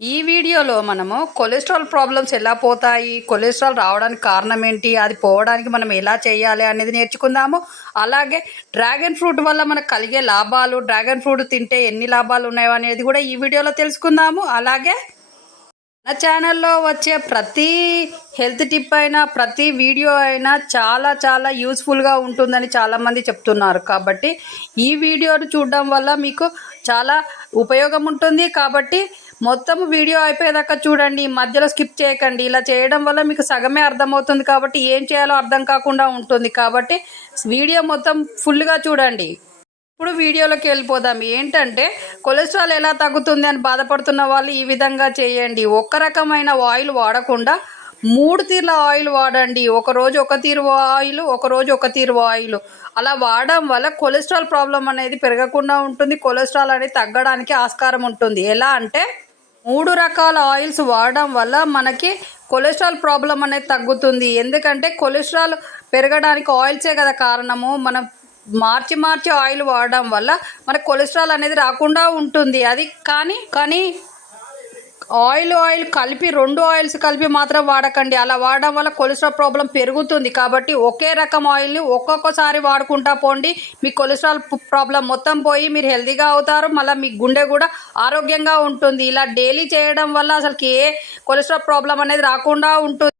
ఈ వీడియోలో మనము కొలెస్ట్రాల్ ప్రాబ్లమ్స్ ఎలా పోతాయి, కొలెస్ట్రాల్ రావడానికి కారణం ఏంటి, అది పోవడానికి మనం ఎలా చేయాలి అనేది నేర్చుకుందాము. అలాగే డ్రాగన్ ఫ్రూట్ వల్ల మనకు కలిగే లాభాలు, డ్రాగన్ ఫ్రూట్ తింటే ఎన్ని లాభాలు ఉన్నాయో అనేది కూడా ఈ వీడియోలో తెలుసుకుందాము. అలాగే నా ఛానల్లో వచ్చే ప్రతి హెల్త్ టిప్ అయినా, ప్రతి వీడియో అయినా చాలా చాలా యూస్ఫుల్గా ఉంటుందని చాలామంది చెప్తున్నారు. కాబట్టి ఈ వీడియోను చూడడం వల్ల మీకు చాలా ఉపయోగం ఉంటుంది. కాబట్టి మొత్తం వీడియో అయిపోయేదాకా చూడండి, మధ్యలో స్కిప్ చేయకండి. ఇలా చేయడం వల్ల మీకు సగమే అర్థమవుతుంది, కాబట్టి ఏం చేయాలో అర్థం కాకుండా ఉంటుంది. కాబట్టి వీడియో మొత్తం ఫుల్గా చూడండి. ఇప్పుడు వీడియోలోకి వెళ్ళిపోదాం. ఏంటంటే కొలెస్ట్రాల్ ఎలా తగ్గుతుంది అని బాధపడుతున్న వాళ్ళు ఈ విధంగా చేయండి. ఒక్క రకమైన ఆయిల్ వాడకుండా 3 తీర్ల ఆయిల్ వాడండి. ఒకరోజు ఒక తీరు ఆయిల్, ఒకరోజు ఒక తీరు ఆయిల్. అలా వాడడం వల్ల కొలెస్ట్రాల్ ప్రాబ్లం అనేది పెరగకుండా ఉంటుంది. కొలెస్ట్రాల్ అనేది తగ్గడానికి ఆస్కారం ఉంటుంది. ఎలా అంటే 3 రకాల ఆయిల్స్ వాడడం వల్ల మనకి కొలెస్ట్రాల్ ప్రాబ్లం అనేది తగ్గుతుంది. ఎందుకంటే కొలెస్ట్రాల్ పెరగడానికి ఆయిల్సే కదా కారణము. మనం మార్చి ఆయిల్ వాడడం వల్ల మనకు కొలెస్ట్రాల్ అనేది రాకుండా ఉంటుంది. అది కానీ ఆయిల్ కలిపి 2 ఆయిల్స్ కలిపి మాత్రం వాడకండి. అలా వాడడం వల్ల కొలెస్ట్రాల్ ప్రాబ్లం పెరుగుతుంది. కాబట్టి ఒకే రకం ఆయిల్ని ఒక్కొక్కసారి వాడుకుంటా పోండి. మీ కొలెస్ట్రాల్ ప్రాబ్లం మొత్తం పోయి మీరు హెల్తీగా అవుతారు. మళ్ళీ మీ గుండె కూడా ఆరోగ్యంగా ఉంటుంది. ఇలా డైలీ చేయడం వల్ల అసలుకి ఏ కొలెస్ట్రాల్ ప్రాబ్లం అనేది రాకుండా ఉంటుంది.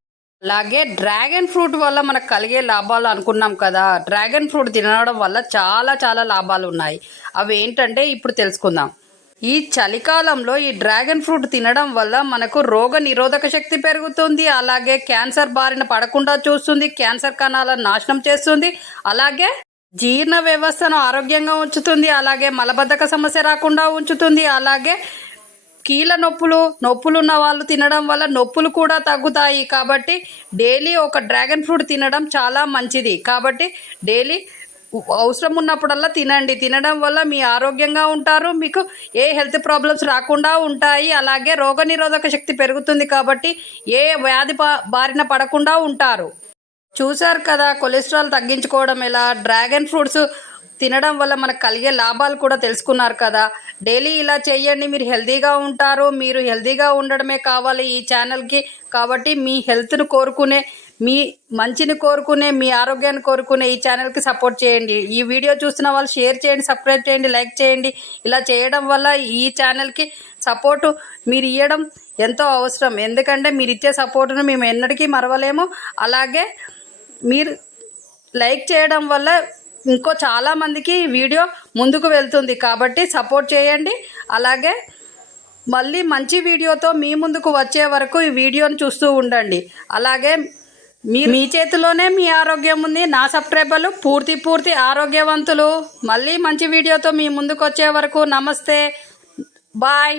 అలాగే డ్రాగన్ ఫ్రూట్ వల్ల మనకు కలిగే లాభాలు అనుకున్నాం కదా. డ్రాగన్ ఫ్రూట్ తినడం వల్ల చాలా చాలా లాభాలు ఉన్నాయి. అవి ఏంటంటే ఇప్పుడు తెలుసుకుందాం. ఈ చలికాలంలో ఈ డ్రాగన్ ఫ్రూట్ తినడం వల్ల మనకు రోగ నిరోధక శక్తి పెరుగుతుంది. అలాగే క్యాన్సర్ బారిన పడకుండా చూస్తుంది. క్యాన్సర్ కణాలను నాశనం చేస్తుంది. అలాగే జీర్ణ వ్యవస్థను ఆరోగ్యంగా ఉంచుతుంది. అలాగే మలబద్ధక సమస్య రాకుండా ఉంచుతుంది. అలాగే కీళ్ళ నొప్పులు ఉన్న వాళ్ళు తినడం వల్ల నొప్పులు కూడా తగ్గుతాయి. కాబట్టి డైలీ ఒక డ్రాగన్ ఫ్రూట్ తినడం చాలా మంచిది. కాబట్టి డైలీ అవసరం ఉన్నప్పుడల్లా తినండి. తినడం వల్ల మీ ఆరోగ్యంగా ఉంటారు. మీకు ఏ హెల్త్ ప్రాబ్లమ్స్ రాకుండా ఉంటాయి. అలాగే రోగనిరోధక శక్తి పెరుగుతుంది. కాబట్టి ఏ వ్యాధి బారిన పడకుండా ఉంటారు. చూశారు కదా కొలెస్ట్రాల్ తగ్గించుకోవడం ఎలా. డ్రాగన్ ఫ్రూట్స్ తినడం వల్ల మనకు కలిగే లాభాలు కూడా తెలుసుకున్నారు కదా. డైలీ ఇలా చేయండి, మీరు హెల్తీగా ఉంటారు. మీరు హెల్తీగా ఉండడమే కావాలి ఈ ఛానల్కి. కాబట్టి మీ హెల్త్ను కోరుకునే, మీ మంచిని కోరుకునే, మీ ఆరోగ్యాన్ని కోరుకునే ఈ ఛానల్కి సపోర్ట్ చేయండి. ఈ వీడియో చూస్తున్న వాళ్ళు షేర్ చేయండి, సబ్స్క్రైబ్ చేయండి, లైక్ చేయండి. ఇలా చేయడం వల్ల ఈ ఛానల్కి సపోర్టు మీరు ఇవ్వడం ఎంతో అవసరం. ఎందుకంటే మీరు ఇచ్చే సపోర్టును మేము ఎన్నటికీ మరవలేము. అలాగే మీరు లైక్ చేయడం వల్ల ఇంకో చాలామందికి వీడియో ముందుకు వెళ్తుంది. కాబట్టి సపోర్ట్ చేయండి. అలాగే మళ్ళీ మంచి వీడియోతో మీ ముందుకు వచ్చే వరకు ఈ వీడియోని చూస్తూ ఉండండి. అలాగే మీ చేతిలోనే మీ ఆరోగ్యం ఉంది. నా సబ్స్క్రైబర్లు పూర్తి ఆరోగ్యవంతులు. మళ్ళీ మంచి వీడియోతో మీ ముందుకు వచ్చే వరకు నమస్తే, బాయ్.